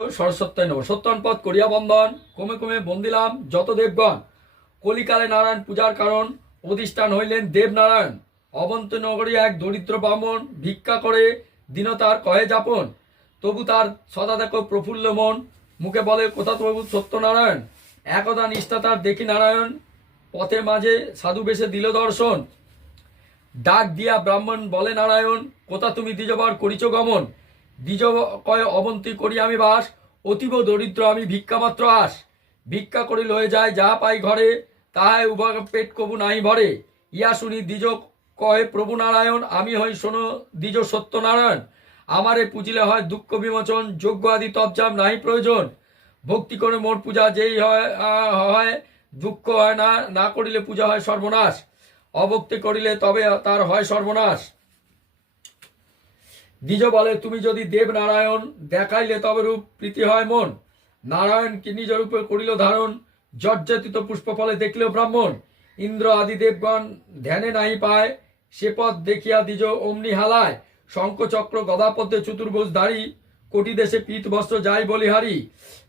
সরস্বত্যায় নব সত্যান পথ করিয়া বন্দন কমে কমে বন্দিলাম যত দেবগণ। কলিকালে নারায়ণ পূজার কারণ অধিষ্ঠান হইলেন দেবনারায়ণ। অবন্ত নগরী এক দরিদ্র ব্রাহ্মণ ভিক্ষা করে দিনতার কহে যাপন। তবু তার সদা দেখো প্রফুল্ল মন। মুখে বলে, কোথা তবু সত্যনারায়ণ? একদা নিষ্ঠা তার দেখি নারায়ণ। পথে মাঝে সাধু বেশে দিল দর্শন। ডাক দিয়া ব্রাহ্মণ বলে, নারায়ণ, কোথা তুমি দ্বিজবার করিছ গমন? দ্বিজ কয় অবন্তি করি আমি বাস, অতীব দরিদ্র আমি ভিক্ষা মাত্র আস। ভিক্ষা করি লয়ে যায়, যা পাই ঘরে তাহায় উভয় পেট কবু নাই ভরে। ইয়া শুনি দ্বিজ কয় প্রভু নারায়ণ, আমি হই শোনো দ্বিজ সত্যনারায়ণ। আমারে পুজিলে হয় দুঃখ বিমোচন, যোগ্য আদি তপজাম নাই প্রয়োজন। ভক্তি করে মোর পূজা যেই হয় হয়, দুঃখ হয় না না করিলে পূজা হয় সর্বনাশ। অভক্তি করিলে তবে তার হয় সর্বনাশ। দ্বিজ বলে তুমি যদি দেব নারায়ণ দেখাইলে তবে রূপ প্রীতি হয় মন। নারায়ণ কি নিজ রূপে করিল ধারণ? জর্জাতিত পুষ্প ফলে দেখিল ব্রাহ্মণ। ইন্দ্র আদি দেবগণ ধ্যানে নাহি পায়, সে পথ দেখিয়া দ্বিজ অমনি হালায়। শঙ্খ চক্র গদাপদ্মে, চতুর্ভুজ ধারী, কোটি দেশে পীত বস্ত্র যাই বলিহারি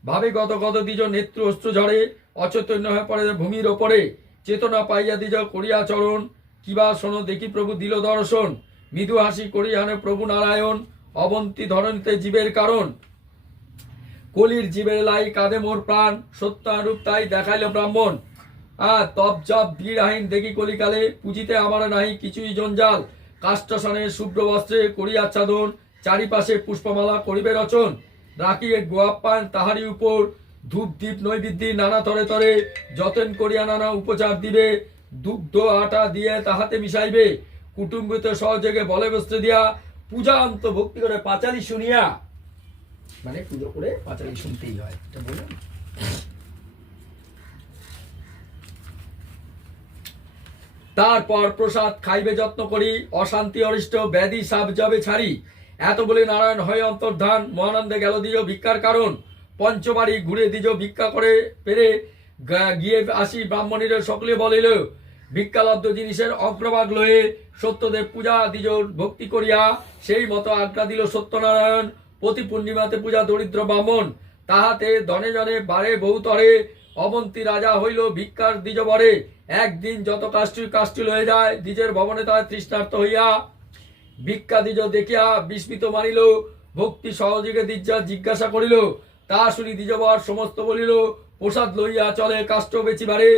ভাবে গত গত দ্বিজ নেত্র অস্ত্র ঝরে, অচৈতন্য হয়ে পড়ে ভূমির ওপরে। চেতনা পাইয়া দ্বিজ করিয়া চরণ। কিবা শোনো দেখি প্রভু দিল দর্শন। মৃদু হাসি করি আনে প্রভু নারায়ণ, অবন্তি ধরণীতে জীবের কারণ। কলির জীবের লাই কাঁদে মোর প্রাণ সত্যারূপ তাই দেখাইল ব্রাহ্মণ। আহ, তপ জপ, ভিড় আহিন দেখি কলিকালে, পুঁজিতে আমার নাহি কিছুই জঞ্জাল। কাষ্ঠসনে শুভ্র বস্ত্রে করি আচ্ছাদন, চারিপাশে পুষ্পমালা করিবে রচন। রাখিয়ে গোয়াপ পান তাহারি উপর, ধূপ দ্বীপ নৈবিদ্যি নানা তরে তরে, যতন করিয়া নানা উপচার দিবে, দুগ্ধ আটা দিয়ে তাহাতে মিশাইবে। কুটুম্বিত সহযোগে বলে বস্ত্র দিয়া পূজা অন্ত ভক্তি করে পাঁচালি শুনিয়া। মানে পুজো করে পাঁচালি শুনতেই হয়, এটা বললাম তারপর প্রসাদ খাইবে যত্ন করি, অশান্তি অরিষ্ট ব্যাধি, সাপ যাবে ছাড়ি। এত বলে নারায়ণ হয় অন্তর্ধান, মহানন্দে গেল দিজ ভিক্ষার কারণ। পঞ্চবাড়ি ঘুরে দিজ ভিক্ষা করে পেরে গিয়ে আসি ব্রাহ্মণীর সকলে বলিল ভিক্ষালব্ধ জিনিসের অগ্রভাগ লয়ে সত্যদেব পূজা দিজ ভক্তি করিয়া সেই মতো আজ্ঞা দিল সত্যনারায়ণ। প্রতি পূর্ণিমাতে পূজা দরিদ্র ব্রাহ্মণ। তাহাতে দনে জনে বারে বহুতরে অবন্তী রাজা হইল ভিক্ষার দ্বিজ বরে। একদিন যত কাষ্টি কাষ্টি লয়ে যায় দ্বিজের ভবনে তার তৃষ্ণার্ত হইয়া ভিক্ষা দ্বিজ দেখিয়া বিস্মিত মানিল। ভক্তি সহযোগে দ্বিজা জিজ্ঞাসা করিল, তা শুনি দ্বিজবর সমস্ত বলিল, প্রসাদ লইয়া চলে কাষ্ঠ বেচিবারে।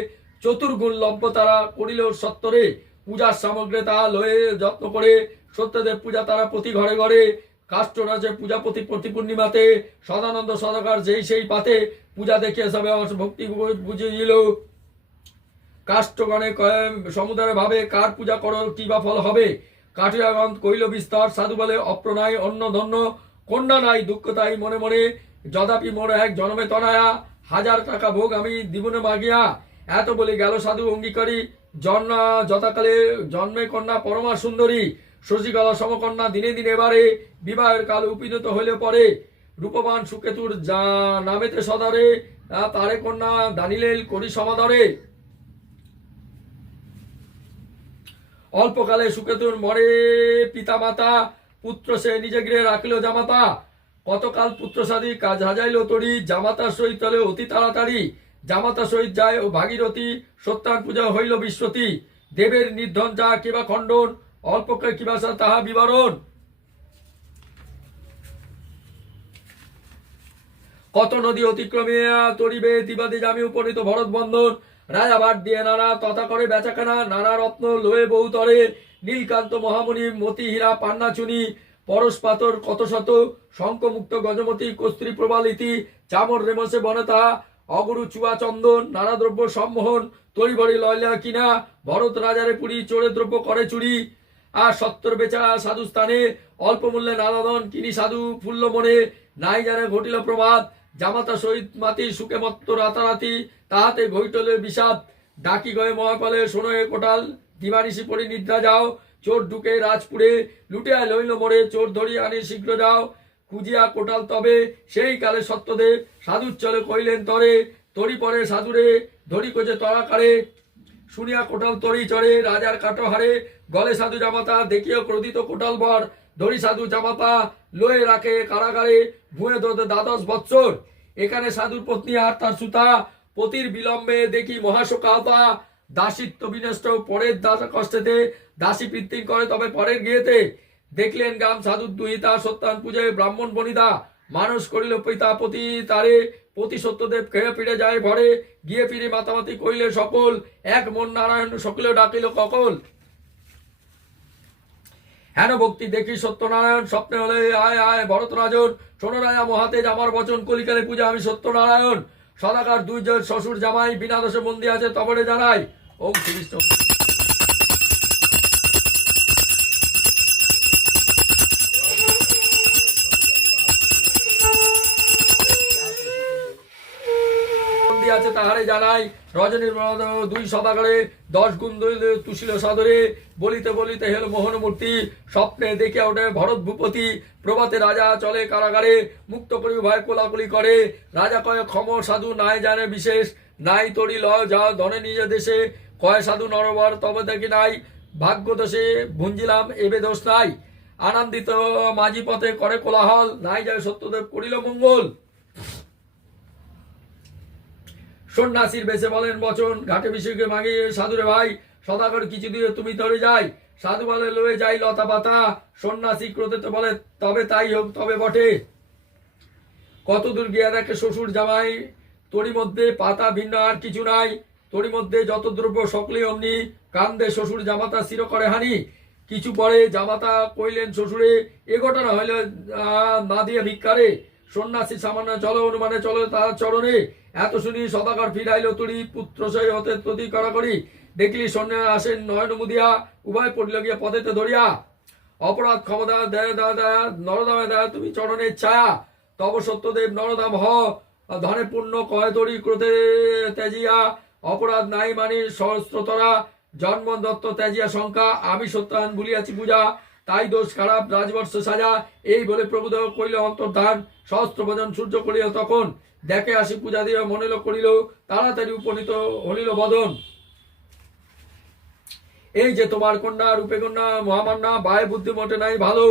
চতুর্গুণ লভ্য তারা করিল সত্তরে। পূজার সামগ্রী তাহা লয়ে যত্ন করে সত্যদেব পূজা তারা প্রতি ঘরে ঘরে। কাষ্ঠ রাজে পূজা প্রতি পূর্ণিমাতে সদানন্দ সদাকার যেই সেই পাতে পূজা দেখে সবে ভক্তি বুঝিল। কাষ্ঠগণে কয়েম সমুদায় ভাবে কার পূজা করো, কি বা ফল হবে? কাঠিয়াগঞ্জ কৈল বিস্তর সাধু বলে অপ্রণয় অন্য ধন্য। কন্যা নাই, দুঃখ তাই মনে মনে। যদাপি মোর এক জন্মে তনায়া। হাজার টাকা ভোগ আমি দিবনে মাগিয়া। এত বলে গেল সাধু অঙ্গীকারী, জন্মা, যথাকালে জন্মে কন্যা পরমা সুন্দরী শশীকলা সমকন্যা দিনে দিনে এবারে বিবাহের কাল উপনীত হইলে পরে, রূপবান সুকেতুর যা নামেতে সদারে তারে কন্যা দানিলেল করি সমাদরে। অল্পকালে সুকেতুর মরে পিতা মাতা পুত্র সে নিজে গৃহে রাখিল জামাতা। কতকাল পুত্র সাদী কাজ হাজাইল তরি, জামাতার সহিত অতি তাড়াতাড়ি জামাতা সহিত যায় ও ভাগীরথী সত্যান পূজা হইল বিশ্বতী। দেবের নির্ধন যা কিবা খণ্ডন, অল্পকে কিবা তাহা বিবরণ। কত নদী অতিক্রমিয়া তরিবে দিবাদে জামি উপনীত ভরত বন্ধন রাজা ভাট দিয়ে নানা তথা করে বেচাকেনা, নানা রত্ন লোহে বহুতরে নীলকান্ত মহামণি মতি হীরা পান্না চুনি পরশ পাথর কত শত শঙ্কমুক্ত গজমতি কস্ত্রী প্রবালিতি, চামর রেমসে বনেতা অগুরু চুয়া চন্দন নানা দ্রব্য সম্মোহন তরিবড়ি লয়লা কিনা, ভরত রাজারে পুরী চোরে দ্রব্য করে চুরি। আর সত্তর বেচা সাধু স্থানে, অল্প মূল্যে নানাদন কিনি সাধু ফুল্ল মনে। নাই জানে ঘটিল প্রভাত জামাতা সহিত মাতি সুখে মত্ত রাতারাতি, তাহাতে ঘইটলে বিষাদ। ডাকি গয়ে মহাকলে শোনয়ে কোটাল দিবানিসি পড়ি নিদ্রা যাও, চোর ঢুকে রাজপুরে লুটিয়া লইল মোড়ে, চোর ধরি আনি শীঘ্র যাও। খুঁজিয়া কোটাল তবে, সেই কালে সত্যদেব সাধুর চলে কইলেন তরে, তরি পরে সাধুরে, ধরি কোজে তরাকারে। শুনিয়া কোটাল তরি চড়ে, রাজার কাটোহারে, গলে সাধু জামাতা দেখিয়া ক্রোধিত কোটাল বর। ধরি সাধু জামাতা, লয়ে রাখে কারাগারে, ভুয়ে ধরতে দ্বাদশ বৎসর। এখানে সাধুর পত্নী আর তার সুতা, পতির বিলম্বে দেখি মহাশোকাহতা দাসিত্ব বিনষ্ট পরের দাস কষ্টেতে, দাসী পিতৃ করে তবে পরের গিয়েতে দেখলেন গ্রাম সাধুর দুহিতা সত্যান পূজায় ব্রাহ্মণ বনিতা। মানুষ করিল পিতা পতি, তারে পতি সত্যদেব খেয়ে ফিরে যায় ভরে গিয়ে ফিরে মাতামাতি কইলে সকল। এক মন নারায়ণ সকলে ডাকিল ককল। হেন ভক্তি দেখি সত্যনারায়ণ, স্বপ্নে হলে আয় আয় ভরত রাজন সোনরায়া মহাতেজ, আমার বচন কলিকালে পূজা, আমি সত্যনারায়ণ। সদাকার দুই শ্বশুর জামাই, বিনা দোষে বন্দি আছে, তবরে জানাই। ওম শ্রীকৃষ্ণ তাহারে জানাই রজনীর দুই সভাগারে দশ গুণ দইলে তুষিল সদরে। বলিতে বলিতে হেল মোহন মূর্তি স্বপ্নে দেখে ওঠে ভরত ভূপতি, প্রভাতে রাজা চলে কারাগারে, মুক্ত করি ভয় কোলাকুলি করে। রাজা কয়ে, ক্ষম সাধু, নাই জানে বিশেষ, নাই তরি লয় যা ধনে নিজে দেশে। কয়, সাধু নরবর তবে দেখি নাই, ভাগ্য দোষে ভুঞ্জিলাম, এবে দোষ নাই। আনন্দিত মাঝি পথে করে কোলাহল, নাই যায় সত্যদেব করিল মঙ্গল। সন্ন্যাসীর বেশে বলেন, বচন, ঘাটে বিষয়কে মাগিয়ে সাধুরে ভাই, সদাগর কিছু দিয়ে তুমি ধরে যাই। সাধু বলে, লয়ে যাই লতা পাতা। সন্ন্যাসী ক্রোধে তো বলে, তবে তাই হোক, তবে বটে। কত দূর গিয়া দেখে শ্বশুর জামাই, তোরই মধ্যে পাতা ভিন্ন আর কিছু নাই। তোরই মধ্যে যত দ্রব্য সকলেই অমনি, কান্দে শ্বশুর জামাতা স্থির করে হানি। কিছু পরে জামাতা কইলেন, শ্বশুরে, এ ঘটনা হইলে না দিয়ে ভিক্ষারে। সন্ন্যাসী সামান্য চলো অনুমানে চলো তার চরণে। এত শুনি সদাগর ফিরাইল তুরি পুত্র সই হতে ততি করা দেখলি সন্ধ্যা আসেন নয়ন মুদিয়া, উভয় পড়িল গিয়া পদেতে ধরিয়া। অপরাধ ক্ষমতা দেয় দেয় দেয়, নরদামে দেয়, তুমি চরণের ছায়া। তব সত্যদেব নরদাম হ, ধনে পূর্ণ কয় তরি ক্রোধে তেজিয়া অপরাধ নাই মানি সহস্রতরা জন্ম দত্ত ত্যাজিয়া সংখ্যা আমি সত্যায়ন ভুলিয়াছি পূজা। তাই দোষ খারাপ, রাজবর্ষ সাজা, এই বলে প্রভুদেব করিল অন্তর্ধান। সহস্র ভজন সূর্য করিল তখন। দেখে আসি পূজা দিয়ে মনিল করিল, তাড়াতাড়ি উপনীত হলিল বদন। এই যে তোমার কন্যা, রূপে কন্যা, মহামান্না, বায় বুদ্ধি মোটে নাই ভালো।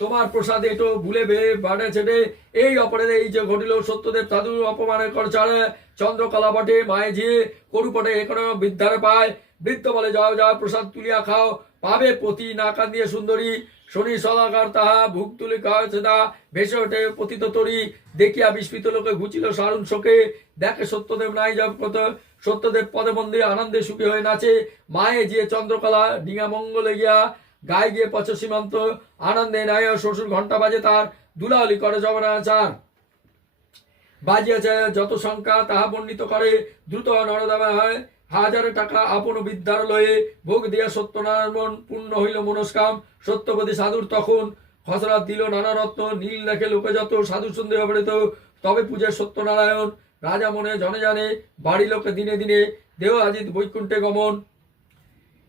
তোমার প্রসাদ এটো ভুলে বে বাড়ে ছেড়ে এই অপরাধ এই যে ঘটিল, সত্যদেব সাধু অপমানের কর ছাড়ে। চন্দ্রকলা বটে, মায়ে ঝিয়ে করু পটে এখনও বিদ্যারে পায়। বৃদ্ধ বলে, যাও যাও, প্রসাদ তুলিয়া খাও। পাবে পতি না কান্দিয়ে সুন্দরী। শনি সদাকার তাহা ভুক তুলি খাওয়া ভেসে ওঠে পতিত তরি। দেখিয়া বিস্মিত লোকে ঘুচিল সারুণ শোকে। দেখে সত্যদেব নাই যাব কত সত্যদেব পদে মন্দিরে আনন্দে সুখী হয়ে নাচে। মায়ে যে চন্দ্রকলা ডিঙা মঙ্গলে গিয়া গায়ে গিয়ে পচ সীমান্ত। আনন্দে নাই শ্বশুর ঘণ্টা বাজে তার। দুলালি করে জবনা চার বাজিয়াছে যত সংখ্যা তাহা বর্ণিত করে। দ্রুত নরদামে হয়। হাজার টাকা আপন বিদ্যার লয়ে ভোগ দিয়া সত্যনারায়ণ পূর্ণ হইল মনস্কাম। সত্যপতি সাধুর তখন খসরাত দিল নানা রত্ন, নীল দেখে লোকে যত সাধু সন্দেহ অবৃত তবে পূজার সত্যনারায়ণ, রাজা মনে জনে জানে বাড়ি লোকে দিনে দিনে দেহ আজিত বৈকুণ্ঠে গমন।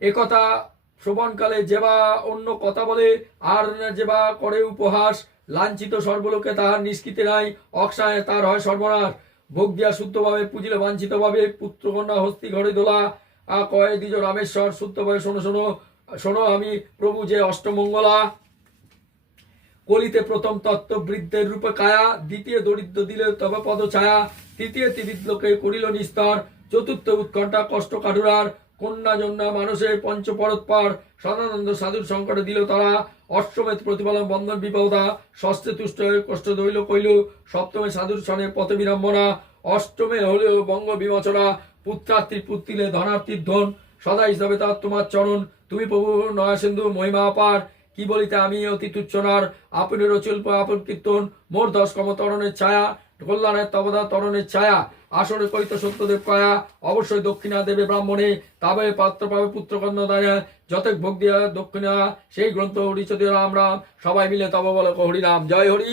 একথা শ্রবণকালে যেবা অন্য কথা বলে, আর যেবা করে উপহাস। লাঞ্ছিত সর্বলোকে তাহার নিষ্কৃতি নাই, অক্সায় তার হয় সর্বনাশ। ভোগ দিয়া শুদ্ধভাবে, পুজিলে বাঞ্ছিত ভাবে পুত্রকন্যা হস্তি ঘরে দোলা। আ, কয়ে দিজ রামেশ্বর, শুদ্ধভাবে শোনো শোনো শোনো আমি প্রভু যে অষ্টমঙ্গলা। কলিতে প্রথম তত্ত্ব, বৃদ্ধের রূপে কায়া, দ্বিতীয় দরিদ্র দিলে তবে পদ ছায়া তৃতীয় ত্রিবিদ লোকে করিল নিস্তর, চতুর্থ উৎকণ্ঠা কষ্ট কাঠুরার কন্যা জন্যা মানুষের পঞ্চ পরৎপার সদানন্দ সাধুর সংকটে দিল তারা। অষ্টমেত প্রতিপালন বন্ধন বিপদা, ষষ্ঠে তুষ্ট হয়ে কষ্ট দইল কইল সপ্তমে সাধুর সনে পথে বিড়ম্বনা, অষ্টমে হলেও বঙ্গ বিমোচনা পুত্রার্থী পুত্রিলে ধনার্থীর ধন, সদা হিসাবে তার তোমার চরণ। তুমি প্রভু নয় সিন্ধু মহিমা অপার, কি বলিতে আমি অতি তুচ্ছনার আপনি রচিল্প আপন কীর্তন, মোর দশ কম তরণের ছায়া, কল্যাণের তবদা তরণের ছায়া। আসরে কৈত সত্যদেব কয়া অবশ্যই দক্ষিণা দেবে ব্রাহ্মণে। তবে পাত্র পাবে পুত্র কন্যা দায়া যতেক ভোগ দিয়া দক্ষিণা, সেই গ্রন্থ রিচদে রাম রাম। সবাই মিলে তব বলে হরিনাম জয় হরি।